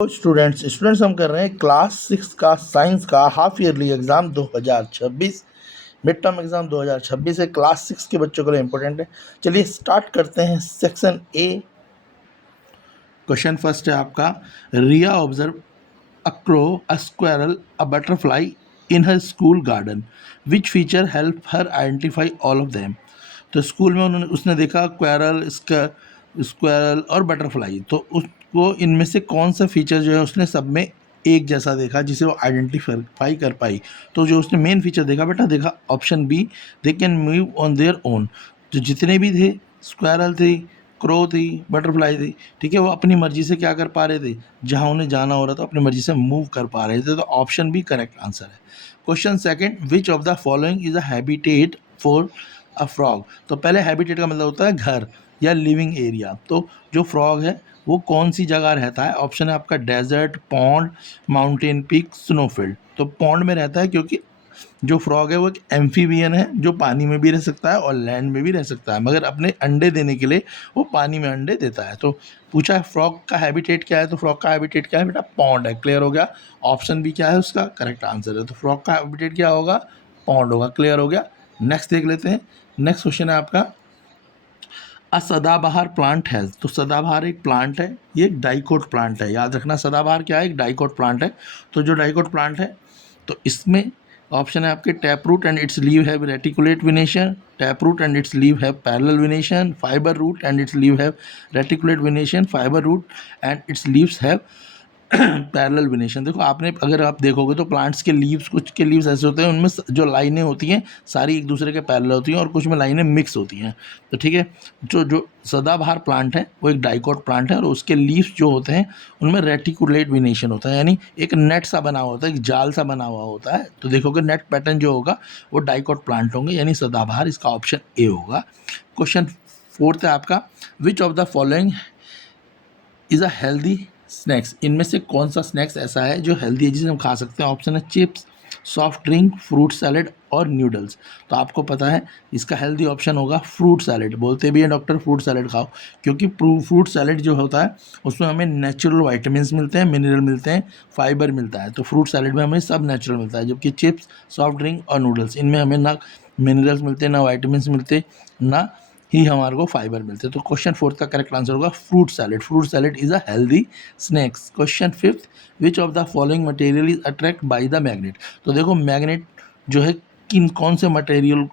तो स्टूडेंट्स हम कर रहे हैं क्लास 6 का साइंस का half yearly exam 2026। Mid term exam 2026 है, क्लास 6 के बच्चों के लिए इम्पोर्टेंट है। चलिए स्टार्ट करते हैं सेक्शन ए। क्वेश्चन फर्स्ट है आपका, Riya observe a crow, a squirrel, a butterfly in her school garden, which feature help her identify all of them. तो स्कूल में उसने देखा क्वेरल, स्क्वायरल और बटरफ्लाई, तो उसको इनमें से कौन सा फीचर जो है उसने सब में एक जैसा देखा जिसे वो आइडेंटिफाई कर पाई। तो जो उसने मेन फीचर देखा बेटा, देखा option B, they can move on their own. जो जितने भी थे, स्क्वायरल थी, क्रो थी, बटरफ्लाई थी, ठीक है, वो अपनी मर्जी से क्या कर पा रहे थे, जहाँ उन्हें जाना हो रहा था अपनी मर्जी से मूव कर पा रहे थे। तो ऑप्शन बी करेक्ट आंसर है। Question second, which of the following is a habitat for a frog. तो पहले हैबिटेट का मतलब होता है घर या लिविंग एरिया। तो जो फ्रॉग है वो कौन सी जगह रहता है? ऑप्शन है आपका डेजर्ट, पॉन्ड, माउंटेन पीक, स्नोफील्ड। तो पॉन्ड में रहता है क्योंकि जो फ्रॉग है वो एक एम्फीबियन है जो पानी में भी रह सकता है और लैंड में भी रह सकता है, मगर अपने अंडे देने के लिए वो पानी में अंडे देता है। तो पूछा है फ्रॉग का हैबिटेट क्या है, तो फ्रॉग का हैबिटेट क्या है बेटा? पॉन्ड है। क्लियर हो गया? ऑप्शन भी क्या है उसका करेक्ट आंसर है। तो फ्रॉग का हैबिटेट क्या होगा? पॉन्ड होगा। क्लियर हो गया? नेक्स्ट देख लेते हैं। नेक्स्ट क्वेश्चन है आपका, अ सदाबहार प्लांट है। तो सदाबहार एक प्लांट है, ये एक डाइकोट प्लांट है। याद रखना सदाबहार क्या है? एक डाइकोट प्लांट है। तो जो डाइकोट प्लांट है, तो इसमें ऑप्शन है आपके, tap root and its leave have reticulate venation, tap root and its leave have parallel venation, fibre root and its leave have reticulate venation, fibre root and its leaves have parallel venation. देखो आपने, अगर आप देखोगे तो plants के leaves, कुछ के leaves ऐसे होते हैं उनमें जो लाइनें होती हैं सारी एक दूसरे के पैरेलल होती हैं और कुछ में लाइनें मिक्स होती हैं। तो ठीक है, जो जो सदाबहार प्लांट है वो एक डाइकोट प्लांट है और उसके लीव्स जो होते हैं उनमें रेटिकुलेट विनेशन होता है, यानी एक नेट सा बना हुआ होता है, एक जाल सा बना हुआ होता है। तो देखोगे नेट पैटर्न जो होगा वो डाइकोट प्लांट होंगे, यानी सदाबहार। इसका ऑप्शन ए होगा। क्वेश्चन फोर्थ है आपका, which of the following is a healthy snacks. इनमें से कौन सा स्नैक्स ऐसा है जो हेल्दी है, जिसे हम खा सकते हैं? ऑप्शन है chips, soft drink, fruit salad और नूडल्स। तो आपको पता है इसका हेल्दी ऑप्शन होगा फ्रूट सैलेड। बोलते भी है डॉक्टर फ्रूट सैलेड खाओ, क्योंकि फ्रूट सैलेड जो होता है उसमें हमें नेचुरल वाइटामिन मिलते हैं, मिनरल मिलते हैं, फाइबर मिलता है। तो फ्रूट सैलेड में हमें सब नेचुरल मिलता है, जबकि चिप्स, सॉफ्ट ड्रिंक और नूडल्स इनमें हमें ना मिनरल्स मिलते, ना वाइटामिन मिलते, ना ही हमारे को फाइबर मिलते हैं। तो क्वेश्चन फोर्थ का करेक्ट आंसर होगा fruit salad. Fruit salad is a healthy snacks. Question fifth, which of the following material is attract by the magnet. तो देखो मैग्नेट जो है किन कौन से मटेरियल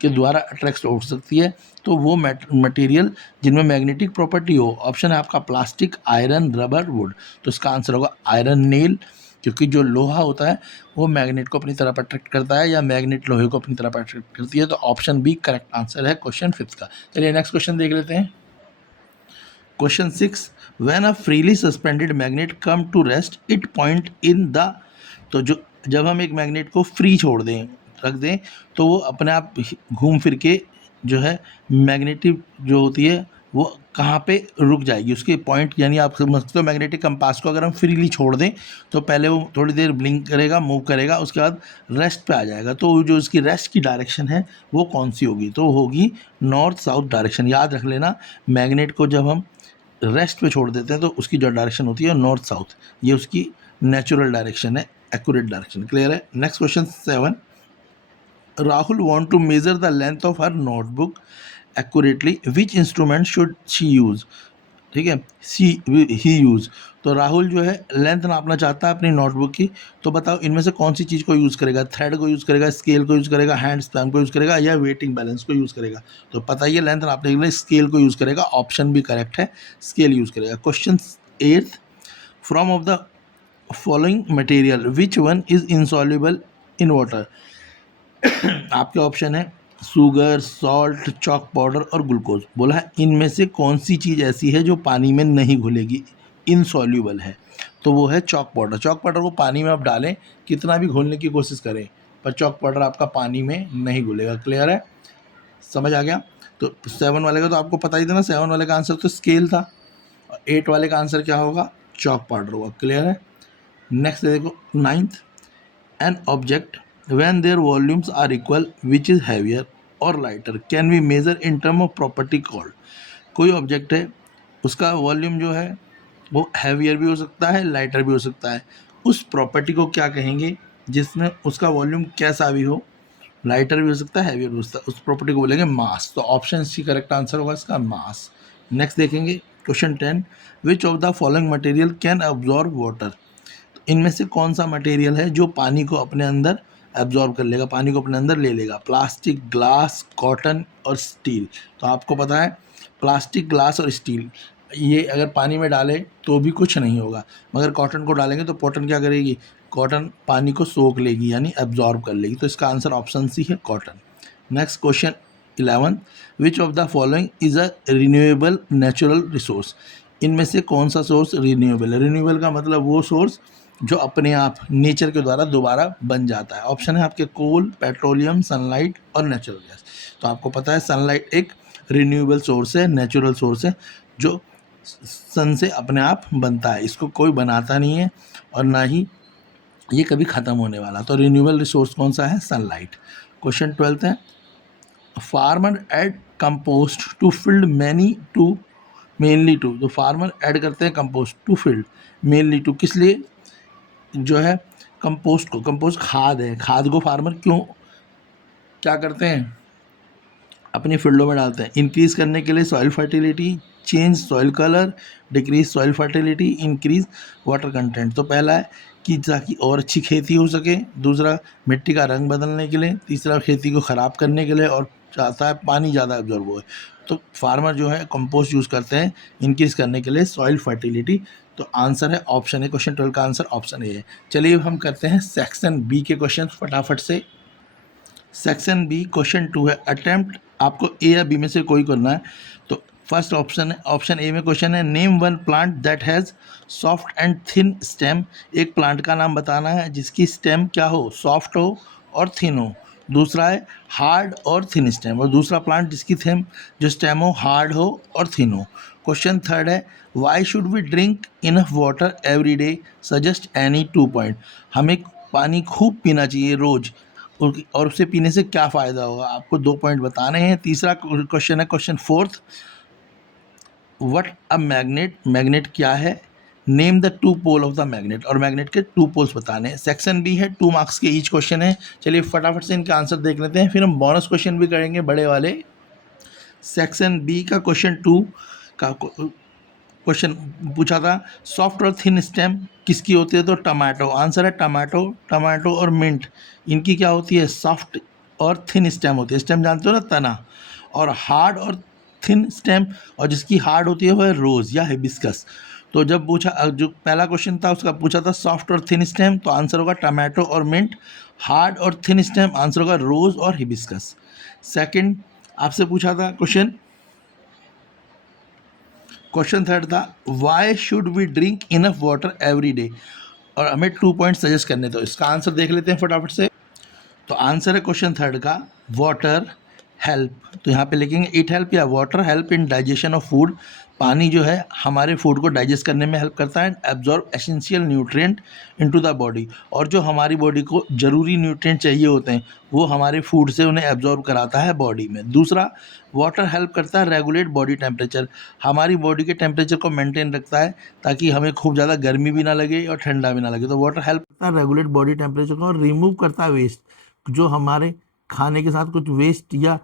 के द्वारा अट्रैक्ट हो सकती है? तो वो मटेरियल जिनमें मैग्नेटिक प्रॉपर्टी हो। ऑप्शन है आपका प्लास्टिक, आयरन, रबर, वुड। तो इसका आंसर होगा आयरन नेल, क्योंकि जो लोहा होता है वो मैग्नेट को अपनी तरफ अट्रैक्ट करता है या मैग्नेट लोहे को अपनी तरफ अट्रैक्ट करती है। तो ऑप्शन बी करेक्ट आंसर है क्वेश्चन फिफ्थ का। चलिए नेक्स्ट क्वेश्चन देख लेते हैं। Question six, when a freely suspended magnet come to rest it point in the. तो जो जब हम एक मैग्नेट को फ्री छोड़ दें, रख दें, तो वो अपने आप घूम फिर के जो है मैग्नेटिक जो होती है वो कहाँ पे रुक जाएगी, उसके पॉइंट, यानी आप समझ सकते हो मैग्नेटिक कंपास को अगर हम फ्रीली छोड़ दें तो पहले वो थोड़ी देर ब्लिंक करेगा, मूव करेगा, उसके बाद रेस्ट पे आ जाएगा। तो जो इसकी रेस्ट की डायरेक्शन है वो कौन सी होगी? तो होगी नॉर्थ साउथ डायरेक्शन। याद रख लेना, मैग्नेट को जब हम रेस्ट पे छोड़ देते हैं तो उसकी जो डायरेक्शन होती है नॉर्थ साउथ, ये उसकी नेचुरल डायरेक्शन है, एक्यूरेट डायरेक्शन। क्लियर है? Next question seven, Rahul want to measure the length of her notebook accurately, which instrument should she use. ठीक है, सी ही यूज़। तो राहुल जो है लेंथ नापना चाहता है अपनी नोटबुक की, तो बताओ इनमें से कौन सी चीज़ को यूज़ करेगा? थ्रेड को यूज़ करेगा, स्केल को यूज़ करेगा, हैंड स्पैन को यूज़ करेगा, या वेटिंग बैलेंस को यूज़ करेगा? तो पता ही है लेंथ नापने के लिए स्केल को यूज़ करेगा। ऑप्शन भी करेक्ट है, स्केल यूज़ करेगा। Question eighth, from of the following material which one is insoluble in water. आपके ऑप्शन है शुगर, सॉल्ट, चॉक पाउडर और ग्लूकोज। बोला है इनमें से कौन सी चीज़ ऐसी है जो पानी में नहीं घुलेगी, इनसॉल्युबल है? तो वो है चॉक पाउडर। चॉक पाउडर को पानी में आप डालें, कितना भी घोलने की कोशिश करें, पर चॉक पाउडर आपका पानी में नहीं घुलेगा। क्लियर है? समझ आ गया? तो सेवन वाले का तो आपको पता ही था ना, सेवन वाले का आंसर तो स्केल था, और एट वाले का आंसर क्या होगा? चॉक पाउडर होगा। क्लियर है? नेक्स्ट देखो ninth, an object when their volumes are equal which is heavier or lighter can be measured in term of property called। कोई ऑब्जेक्ट है उसका वॉल्यूम जो है वो हैवियर भी हो सकता है, लाइटर भी हो सकता है। उस प्रॉपर्टी को क्या कहेंगे जिसमें उसका वॉल्यूम कैसा भी हो, लाइटर भी हो सकता है, हैवियर भी हो सकता है, उस प्रॉपर्टी को बोलेंगे मास। तो ऑप्शन सी करेक्ट आंसर होगा इसका, मास। नेक्स्ट देखेंगे question 10, which of the following material can absorb water. इनमें से कौन सा मटेरियल है जो पानी को अपने अंदर एब्जॉर्ब कर लेगा, पानी को अपने अंदर ले लेगा? प्लास्टिक, ग्लास, कॉटन और स्टील। तो आपको पता है प्लास्टिक, ग्लास और स्टील ये अगर पानी में डालें तो भी कुछ नहीं होगा, मगर कॉटन को डालेंगे तो कॉटन क्या करेगी, कॉटन पानी को सोख लेगी यानी एब्जॉर्ब कर लेगी। तो इसका आंसर ऑप्शन सी है, cotton. Next question 11, which of the following is a renewable natural resource. इनमें से कौन सा सोर्स रिन्यूएबल है? रिन्यूएबल का मतलब वो सोर्स जो अपने आप नेचर के द्वारा दोबारा बन जाता है। ऑप्शन है आपके कोल, पेट्रोलियम, सनलाइट और नेचुरल गैस। तो आपको पता है सनलाइट एक रिन्यूएबल सोर्स है, नेचुरल सोर्स है जो सन से अपने आप बनता है, इसको कोई बनाता नहीं है और ना ही ये कभी ख़त्म होने वाला। तो रिन्यूएबल रिसोर्स कौन सा है? सनलाइट। क्वेश्चन 12 है, farmer add compost to field many to mainly to. तो फार्मर ऐड करते हैं compost to field mainly to, किस लिए? जो है कंपोस्ट को, कंपोस्ट खाद है, खाद को फार्मर क्यों क्या करते हैं अपनी फील्डों में डालते हैं? इंक्रीज करने के लिए soil fertility, change soil colour, decrease soil fertility, increase water content. तो पहला है कि ताकि और अच्छी खेती हो सके, दूसरा मिट्टी का रंग बदलने के लिए, तीसरा खेती को ख़राब करने के लिए, और चाहता है पानी ज़्यादा एब्जॉर्ब हो। तो फार्मर जो है कंपोस्ट यूज़ करते हैं इंक्रीज करने के लिए सॉइल फर्टिलिटी। तो आंसर है ऑप्शन है, क्वेश्चन 12 का आंसर ऑप्शन ए है। चलिए हम करते हैं सेक्शन बी के क्वेश्चन फटाफट से। सेक्शन बी क्वेश्चन 2 है, अटेम्प्ट आपको ए या बी में से कोई करना है। तो फर्स्ट ऑप्शन है, ऑप्शन ए में क्वेश्चन है, name one plant that has soft and thin stem. एक प्लांट का नाम बताना है जिसकी स्टेम क्या हो, सॉफ्ट हो और थिन हो। दूसरा है हार्ड और थिन स्टेम, और दूसरा प्लांट जिसकी थेम जो स्टेम हो हार्ड हो और थिन हो। क्वेश्चन थर्ड है, why should we drink enough water every day, suggest any 2 point. हमें पानी खूब पीना चाहिए रोज़, और उसे पीने से क्या फ़ायदा होगा, आपको 2 पॉइंट बताने हैं। तीसरा क्वेश्चन है, question fourth, what a magnet, magnet क्या है, name the 2 pole of the magnet, और मैग्नेट के 2 पोल्स बताने हैं। सेक्शन बी है, 2 मार्क्स के ईच क्वेश्चन है। चलिए फटाफट से इनका आंसर देख लेते हैं, फिर हम बोनस क्वेश्चन भी करेंगे बड़े वाले। सेक्शन बी का क्वेश्चन 2 का क्वेश्चन पूछा था, सॉफ्ट और थिन स्टेम किसकी होती है? तो टमाटो। आंसर है टमाटो। टमाटो और मिंट इनकी क्या होती है? सॉफ्ट और थिन स्टेम होती है। स्टेम जानते हो ना, तना। और हार्ड और थिन स्टेम, और जिसकी हार्ड होती है वो है रोज़ या हिबिस्कस। तो जब पूछा, जो पहला क्वेश्चन था उसका पूछा था सॉफ्ट और थिन स्टेम, तो आंसर होगा टमाटो और मिंट। हार्ड और थिन स्टेम आंसर होगा रोज़ और हिबिस्कस। सेकंड आपसे पूछा था क्वेश्चन, क्वेश्चन थर्ड था, why should we drink enough water every day, और हमें 2 पॉइंट सजेस्ट करने। तो इसका आंसर देख लेते हैं फटाफट से। तो आंसर है क्वेश्चन थर्ड का वाटर हेल्प। तो यहाँ पे लिखेंगे इट हेल्प या water help in digestion of food. पानी जो है हमारे फूड को डाइजेस्ट करने में हेल्प करता है। Absorb essential nutrient into the body, और जो हमारी बॉडी को ज़रूरी न्यूट्रिएंट चाहिए होते हैं वो हमारे फूड से उन्हें एब्जॉर्ब कराता है बॉडी में। दूसरा, वाटर हेल्प करता है रेगुलेट बॉडी टेम्परेचर, हमारी बॉडी के टेम्परेचर को मेंटेन रखता है ताकि हमें खूब ज़्यादा गर्मी भी ना लगे और ठंडा भी ना लगे। तो वाटर हेल्प करता है रेगुलेट बॉडी टेम्परेचर को, और रिमूव करता है वेस्ट। जो हमारे खाने के साथ कुछ वेस्ट या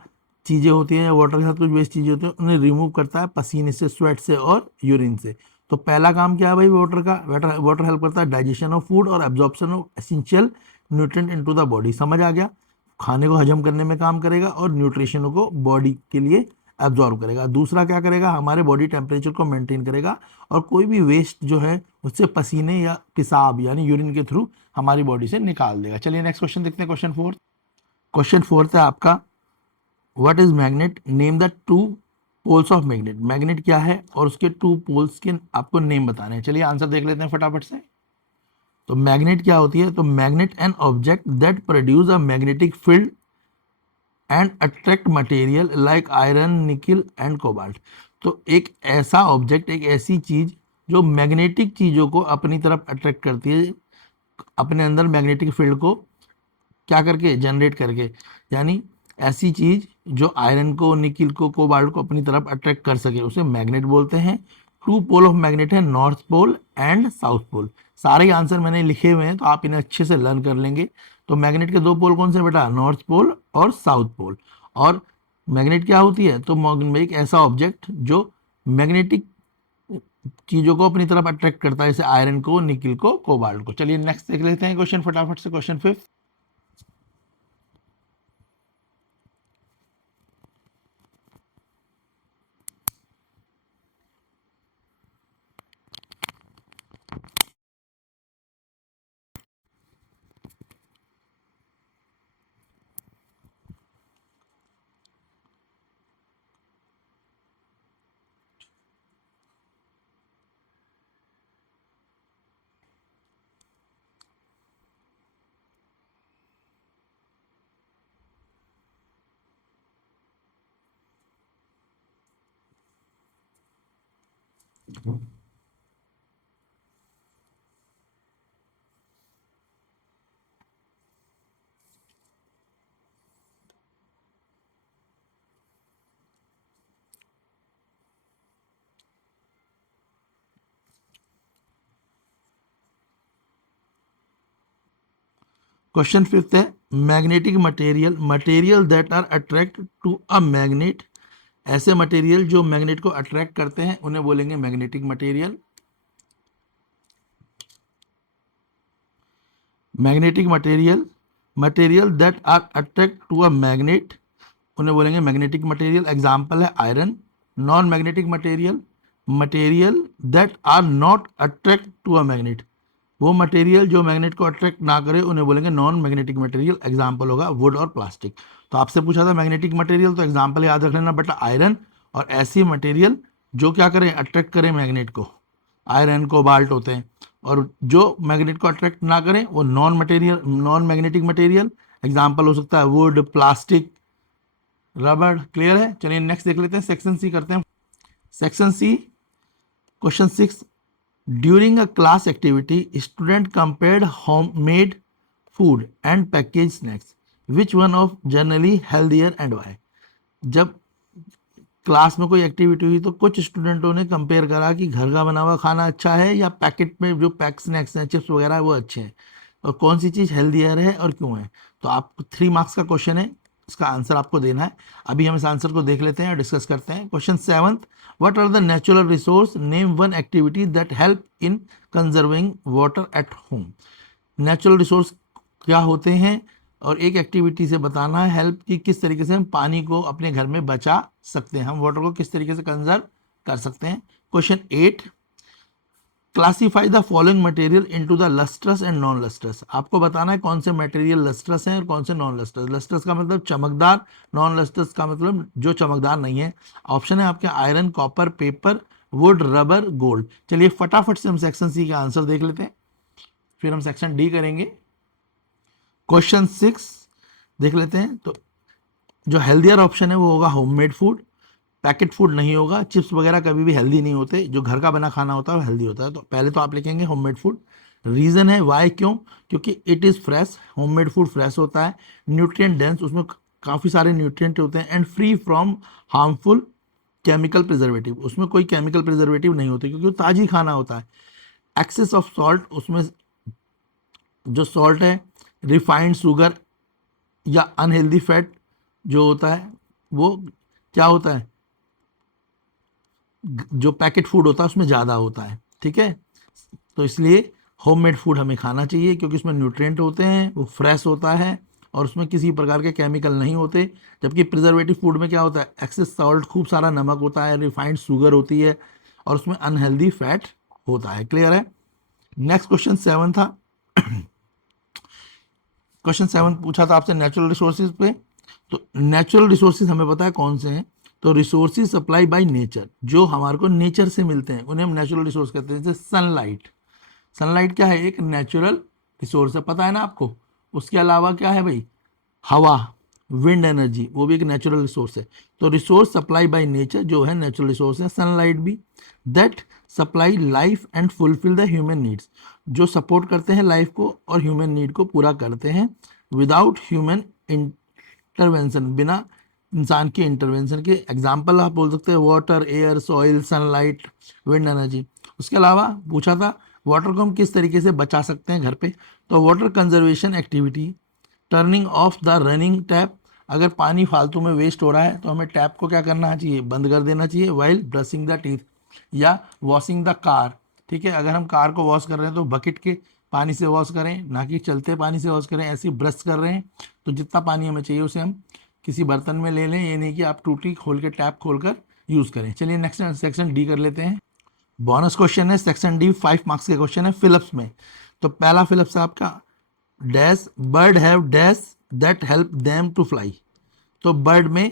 चीज़ें होती हैं या वाटर के साथ कुछ वेस्ट चीज़ें होती हैं उन्हें रिमूव करता है पसीने से, स्वेट से और यूरिन से। तो पहला काम क्या है भाई वाटर का, वाटर हेल्प करता है डाइजेशन ऑफ फूड और absorption of essential nutrient into the body. समझ आ गया? खाने को हजम करने में काम करेगा और न्यूट्रिशन को बॉडी के लिए एब्जॉर्ब करेगा। दूसरा क्या करेगा, हमारे बॉडी टेम्परेचर को मेंटेन करेगा और कोई भी वेस्ट जो है उससे पसीने या पेशाब यानी यूरिन के थ्रू हमारी बॉडी से निकाल देगा। चलिए नेक्स्ट क्वेश्चन देखते हैं, क्वेश्चन फोर्थ। क्वेश्चन फोर्थ है आपका, what is magnet, name the 2 poles of magnet. Magnet क्या है और उसके 2 पोल्स के आपको नेम बताने हैं। चलिए आंसर देख लेते हैं फटाफट से। तो मैग्नेट क्या होती है? तो magnet an object that produce a magnetic field and attract material like iron, निकल एंड कोबाल्ट। तो एक ऐसा ऑब्जेक्ट, एक ऐसी चीज जो मैग्नेटिक चीजों को अपनी तरफ अट्रैक्ट करती है, अपने अंदर मैग्नेटिक फील्ड को क्या करके, जनरेट करके। यानी ऐसी चीज जो आयरन को, निकिल को, कोबाल्ट को अपनी तरफ अट्रैक्ट कर सके उसे मैग्नेट बोलते हैं। टू पोल ऑफ मैग्नेट है, north pole and south pole. सारे आंसर मैंने लिखे हुए हैं तो आप इन्हें अच्छे से लर्न कर लेंगे। तो मैग्नेट के दो पोल कौन से बेटा, नॉर्थ पोल और साउथ पोल। और मैग्नेट क्या होती है, तो एक ऐसा ऑब्जेक्ट जो मैग्नेटिक चीजों को अपनी तरफ अट्रैक्ट करता है, जैसे आयरन को, निकल को, कोबाल्ट को। चलिए नेक्स्ट देख लेते हैं क्वेश्चन फटाफट से, क्वेश्चन 5। क्वेश्चन 5 है, magnetic material, material that are attract to a magnet. ऐसे मटेरियल जो मैग्नेट को अट्रैक्ट करते हैं उन्हें बोलेंगे magnetic material. Magnetic material, material that are attract to a magnet, उन्हें बोलेंगे मैग्नेटिक मटेरियल। एग्जाम्पल है iron. Non magnetic material, material that are not attract to a magnet, वो मटेरियल जो मैग्नेट को अट्रैक्ट ना करे उन्हें बोलेंगे नॉन मैग्नेटिक मटेरियल। एग्जाम्पल होगा वुड और प्लास्टिक। तो आपसे पूछा था मैग्नेटिक मटेरियल, तो एग्जाम्पल याद रख लेना बेटा, आयरन और ऐसी मटेरियल जो क्या करें, अट्रैक्ट करें मैग्नेट को, आयरन कोबाल्ट होते हैं। और जो मैग्नेट को अट्रैक्ट ना करें वो non material, non magnetic material. Example हो सकता है वुड, प्लास्टिक, रबड़। क्लियर है। चलिए नेक्स्ट देख लेते हैं, सेक्शन सी करते हैं। Section C, question 6, during a class activity student compared homemade food and package snacks, which one of generally healthier and why. जब क्लास में कोई एक्टिविटी हुई तो कुछ स्टूडेंटों ने कंपेयर करा कि घर का बना हुआ खाना अच्छा है या पैकेट में जो पैक स्नैक्स हैं, चिप्स वगैरह, वो अच्छे हैं, और कौन सी चीज़ हेल्दियर है और क्यों है। तो आप 3 मार्क्स का क्वेश्चन है, इसका आंसर आपको देना है। अभी हम इस आंसर को देख लेते हैं और डिस्कस करते हैं। Question 7, what are the natural resource, name one activity that help in conserving water at home. Natural resource क्या होते हैं और एक एक्टिविटी से बताना है हेल्प की किस तरीके से हम पानी को अपने घर में बचा सकते हैं, हम वाटर को किस तरीके से कंजर्व कर सकते हैं। Question 8, classify the following material into the lustrous and non lustrous. आपको बताना है कौन से मटेरियल लस्ट्रस हैं और कौन से नॉन लस्ट्रस। लस्ट्रस का मतलब चमकदार, नॉन लस्ट्रस का मतलब जो चमकदार नहीं है। ऑप्शन है आपके iron, copper, paper, would, rubber, gold. चलिए फटाफट से हम सेक्शन सी का आंसर देख लेते हैं, फिर हम सेक्शन डी करेंगे। क्वेश्चन 6 देख लेते हैं। तो जो हेल्दियर ऑप्शन है वो होगा होममेड फूड, पैकेट फूड नहीं होगा। चिप्स वगैरह कभी भी हेल्दी नहीं होते, जो घर का बना खाना होता है वो हेल्दी होता है। तो पहले तो आप लिखेंगे होममेड फूड। रीज़न है वाई, क्यों, क्योंकि it is fresh, homemade food fresh होता है, न्यूट्रिएंट डेंस, उसमें काफ़ी सारे न्यूट्रिएंट होते हैं, and free from harmful chemical preservative, उसमें कोई केमिकल प्रिजर्वेटिव नहीं होते क्योंकि वो ताज़ी खाना होता है। एक्सेस ऑफ सॉल्ट, उसमें जो सॉल्ट है, रिफाइंड शुगर या अनहेल्दी फैट जो होता है वो क्या होता है, जो पैकेट फूड होता है उसमें ज़्यादा होता है। ठीक है, तो इसलिए होममेड फूड हमें खाना चाहिए क्योंकि उसमें न्यूट्रिएंट होते हैं, वो फ्रेश होता है और उसमें किसी प्रकार के केमिकल नहीं होते। जबकि प्रिजर्वेटिव फूड में क्या होता है, एक्सेस सॉल्ट, खूब सारा नमक होता है, रिफाइंड शुगर होती है और उसमें अनहेल्दी फैट होता है। क्लियर है। नेक्स्ट क्वेश्चन 7 था। क्वेश्चन 7 पूछा था आपसे नेचुरल रिसोर्सेज पे। तो नेचुरल रिसोर्सेज हमें पता है कौन से हैं। तो रिसोर्सेज सप्लाई बाय नेचर, जो हमारे को नेचर से मिलते हैं उन्हें हम नेचुरल रिसोर्स कहते हैं। जैसे सनलाइट, सनलाइट क्या है, एक नेचुरल रिसोर्स है, पता है ना आपको। उसके अलावा क्या है भाई, हवा, विंड एनर्जी, वो भी एक नेचुरल रिसोर्स है। तो रिसोर्स सप्लाई बाय नेचर जो है नेचुरल रिसोर्स है। सनलाइट भी, that supply life and fulfil the human needs, जो सपोर्ट करते हैं लाइफ को और ह्यूमन नीड को पूरा करते हैं। विदाउट ह्यूमन इंटरवेंशन, बिना इंसान के इंटरवेंशन के। एग्जाम्पल आप बोल सकते हैं water, air, soil, sunlight, wind energy. उसके अलावा पूछा था वाटर को हम किस तरीके से बचा सकते हैं घर पे, तो water conservation activity, turning of the running tap, अगर पानी फालतू में वेस्ट हो रहा है तो हमें टैप को क्या करना चाहिए, बंद कर देना चाहिए, वाइल ब्रशिंग द टीथ, या वॉशिंग द कार। ठीक है, अगर हम कार को वॉश कर रहे हैं तो बकेट के पानी से वॉश करें, ना कि चलते पानी से वॉश करें। ऐसे ब्रश कर रहे हैं तो जितना पानी हमें चाहिए उसे हम किसी बर्तन में ले लें, ये नहीं कि आप टूटी खोल के टैप खोल कर यूज़ करें। चलिए नेक्स्ट सेक्शन डी कर लेते हैं। बोनस क्वेश्चन है सेक्शन डी, 5 मार्क्स के क्वेश्चन है फिलिप्स में। तो पहला फिलिप्स है आपका, dash bird have dash that help them to fly. तो बर्ड में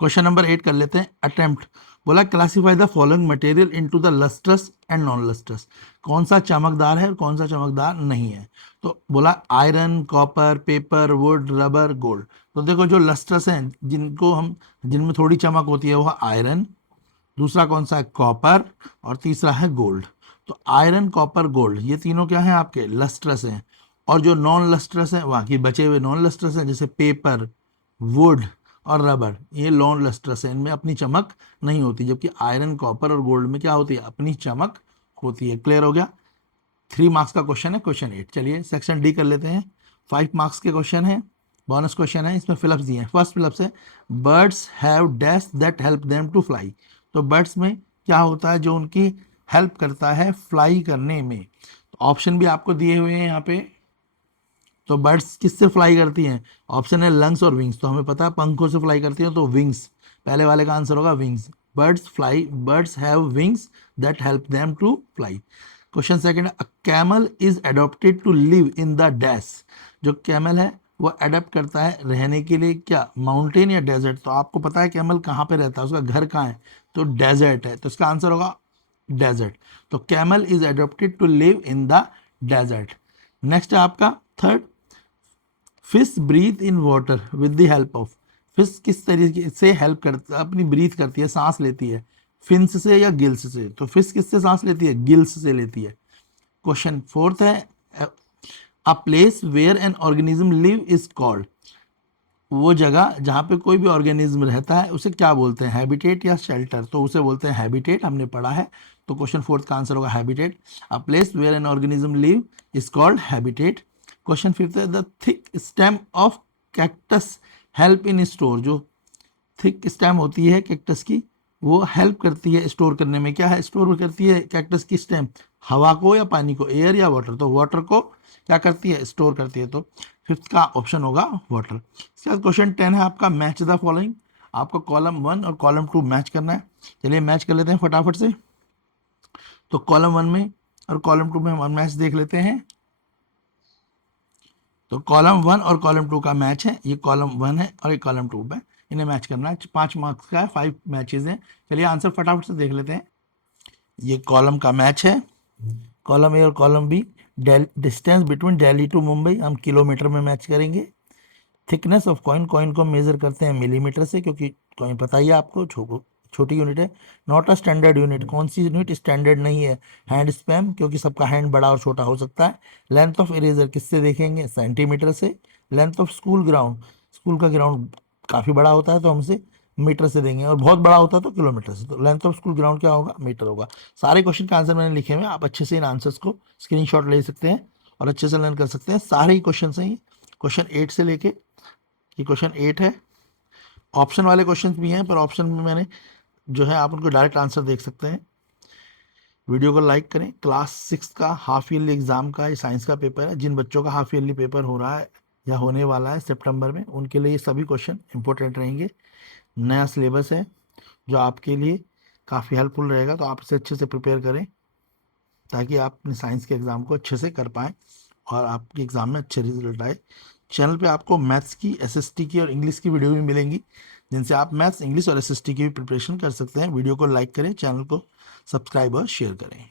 क्वेश्चन नंबर 8 कर लेते हैं, अटेम्प्ट। बोला classify the following material into the lustrous and non lustrous, कौन सा चमकदार है और कौन सा चमकदार नहीं है। तो बोला iron, copper, paper, would, rubber, gold. तो देखो जो लस्ट्रस हैं जिनको हम, जिनमें थोड़ी चमक होती है वह आयरन, दूसरा कौन सा है कॉपर, और तीसरा है गोल्ड। तो आयरन, कॉपर, गोल्ड ये तीनों क्या हैं आपके लस्ट्रस हैं। और जो नॉन लस्ट्रस हैं, वहाँ की बचे हुए नॉन लस्ट्रस हैं जैसे पेपर, वुड और रबर, ये नॉन लस्ट्रस है, इनमें अपनी चमक नहीं होती। जबकि आयरन, कॉपर और गोल्ड में क्या होती है, अपनी चमक होती है। क्लियर हो गया। 3 मार्क्स का क्वेश्चन है क्वेश्चन 8। चलिए सेक्शन डी कर लेते हैं। 5 मार्क्स के क्वेश्चन है, बोनस क्वेश्चन है, इसमें फिलअप्स दिए हैं। फर्स्ट फिलअप्स है, birds have dash that help them to fly. तो बर्ड्स में क्या होता है जो उनकी हेल्प करता है फ्लाई करने में। तो ऑप्शन भी आपको दिए हुए हैं यहाँ पे। तो बर्ड्स किससे फ्लाई करती हैं, ऑप्शन है लंग्स और विंग्स। तो हमें पता है पंखों से फ्लाई करती हैं, तो विंग्स, पहले वाले का आंसर होगा wings. Birds have wings that help them to fly. Question second, a camel is adopted to live in the dash. जो कैमल है वो अडेप्ट करता है रहने के लिए क्या, माउंटेन या डेजर्ट। तो आपको पता है कैमल कहाँ पे रहता है, उसका घर कहाँ है, तो डेजर्ट है, तो इसका आंसर होगा डेजर्ट। तो camel is adopted to live in the desert. Next है आपका third, fish breathe in water with the help of. Fish किस तरीके से हेल्प करती, अपनी ब्रीथ करती है, सांस लेती है, फिन्स से या गिल्स से। तो फिश किससे सांस लेती है, गिल्स से लेती है। क्वेश्चन फोर्थ है, a place where an organism live is called. वो जगह जहाँ पे कोई भी ऑर्गेनिज्म रहता है उसे क्या बोलते हैं, हैबिटेट या शेल्टर। तो उसे बोलते हैं हैबिटेट, हमने पढ़ा है। तो क्वेश्चन फोर्थ का आंसर होगा habitat. A place where an organism live is called habitat. Question fifth है, the thick stem of cactus help in store. जो थिक स्टेम होती है कैक्टस की, वो हेल्प करती है स्टोर करने में। क्या है, स्टोर करती है कैक्टस की स्टेम, हवा को या पानी को, एयर या वाटर। तो वाटर को क्या करती है, स्टोर करती है। तो फिफ्थ का ऑप्शन होगा वाटर। इसके बाद क्वेश्चन 10 है आपका, मैच द फॉलोइंग। आपको कॉलम 1 और कॉलम 2 मैच करना है। चलिए मैच कर लेते हैं फटाफट से। तो कॉलम 1 में और कॉलम 2 में हम मैच देख लेते हैं। तो कॉलम 1 और कॉलम 2 का मैच है, ये कॉलम 1 है और ये कॉलम 2 है, इन्हें मैच करना है। 5 मार्क्स का है, 5 मैचेस हैं। चलिए आंसर फटाफट से देख लेते हैं। ये कॉलम का मैच है, कॉलम ए और column B. Distance between Delhi to Mumbai हम किलोमीटर में मैच करेंगे। थिकनेस ऑफ कॉइन, कॉइन को मेजर करते हैं मिलीमीटर से, क्योंकि कॉइन पता ही है आपको छोटी यूनिट है। नॉट अ स्टैंडर्ड यूनिट, कौन सी यूनिट स्टैंडर्ड नहीं है, हैंड स्पैम, क्योंकि सबका हैंड बड़ा और छोटा हो सकता है। लेंथ ऑफ इरेजर किससे देखेंगे, सेंटीमीटर से। Length of school ground, school का ग्राउंड काफ़ी बड़ा होता है तो हमसे मीटर से देंगे, और बहुत बड़ा होता है तो किलोमीटर से। तो लेंथ ऑफ स्कूल ग्राउंड क्या होगा, मीटर होगा। सारे क्वेश्चन का आंसर मैंने लिखे हुए हैं, आप अच्छे से इन आंसर्स को स्क्रीनशॉट ले सकते हैं और अच्छे से लर्न कर सकते हैं। सारे ही क्वेश्चन हैं, क्वेश्चन 8 से लेके, ये क्वेश्चन 8 है। ऑप्शन वाले क्वेश्चन भी हैं, पर ऑप्शन में मैंने जो है आप उनको डायरेक्ट आंसर देख सकते हैं। वीडियो को लाइक करें। क्लास 6 का हाफ ईयरली एग्ज़ाम का ये साइंस का पेपर है। जिन बच्चों का हाफ ईयरली पेपर हो रहा है या होने वाला है सितंबर में, उनके लिए ये सभी क्वेश्चन इंपॉर्टेंट रहेंगे। नया सिलेबस है जो आपके लिए काफ़ी हेल्पफुल रहेगा, तो आप इसे अच्छे से प्रिपेयर करें ताकि आप अपने साइंस के एग्ज़ाम को अच्छे से कर पाएँ और आपके एग्ज़ाम में अच्छे रिजल्ट आए। चैनल पे आपको मैथ्स की, एसएसटी की और इंग्लिश की वीडियो भी मिलेंगी, जिनसे आप मैथ्स, इंग्लिश और एसएसटी की भी प्रिपरेशन कर सकते हैं। वीडियो को लाइक करें, चैनल को सब्सक्राइब और शेयर करें।